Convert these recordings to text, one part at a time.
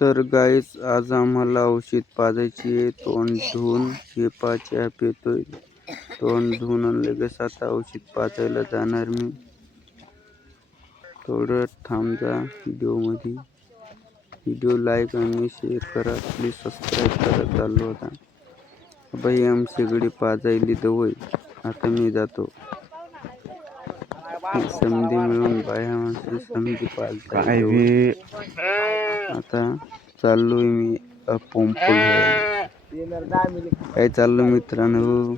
तर गाईस आज आम्हाला औषध पाजायची आहे. तोंड धुवून चहा पितोय. तोंड धुवून लगेच आता औषध पाजायला जाणार मी. थोडं थांब जा व्हिडिओमध्ये. व्हिडिओ लाईक आणि शेअर करा. प्लीज सबस्क्राईब करा. चालू होता बाई आमच्याकडे पाजायली दवय. आता मी जातो. समधी मिळून बाया माणसं समधी पाजताय. आता चाललोय मी पंप काय चाललो मित्रांनो.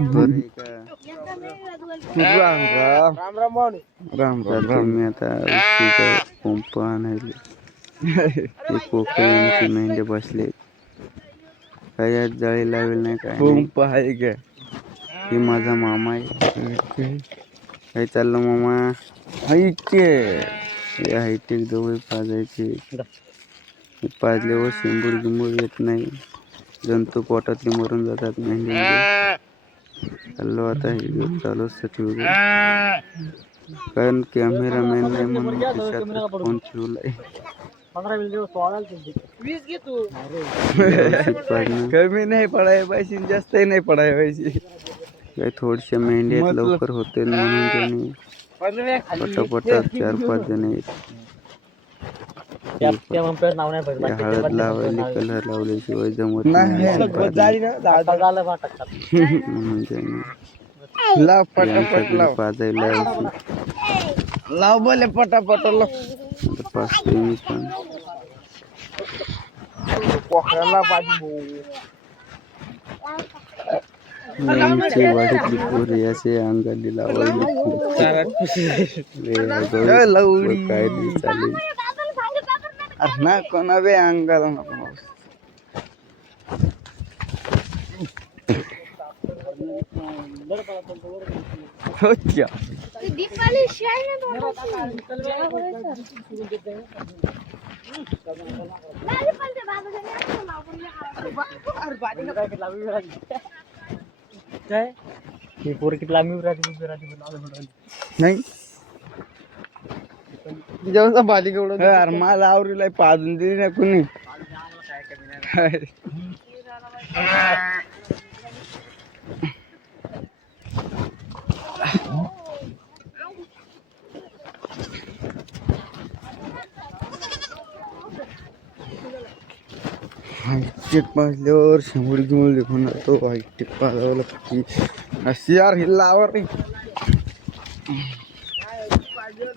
बरं का? राम मी आता पंप आणायला. कोकळी मेंढे बसले. काही आज जाळी लावेल नाही काय पंप आहे का? हे माझा मामा आहे. काय चाललं मामा? हायटेक जवळ पाजायचे. पाजल्यावर शेंबूड गिंबूड येत नाही. जंतू पोटातले मरून जातात मेंढी. चाललो आता व्हिडिओ चालू ठेवू. कारण कॅमेरामॅन नाही म्हणून खिशात फोन ठेवलाय. कमी नाही पडाय पाहिजे, जास्तही नाही पडाय पाहिजे. काही थोडशा मेंढ्यात लवकर होते म्हणून त्यांनी पटापटात 4-5 जण आहेत. हळद लावायला कलर लावल्याशिवाय जमत नाही म्हणून त्यांनी पाजायला लाव बोले पटापट पाजतोय मी पण. आमची वाडीतली पोरी असे अंगाली लावायला काय चालेल ना कोणा बे अंगाला नको. नाही मला आवरीला पाजून दिली ना कुणी. हायटेक पाजल्यावर शंभर गिमूल देखून तो हायटेक पाजावं लागते. अशी यार हिल्लावर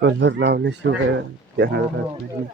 कलर लावल्याशिवाय ध्यानात राहत नाही.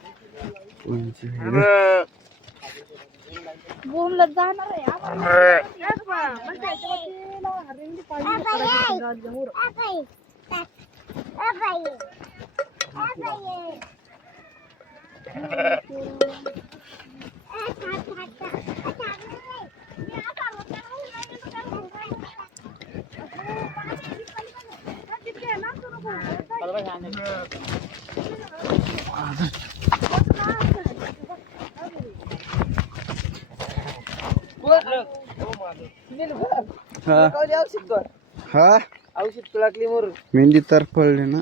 औषध लागली मोर मेहंदी तर पडली ना.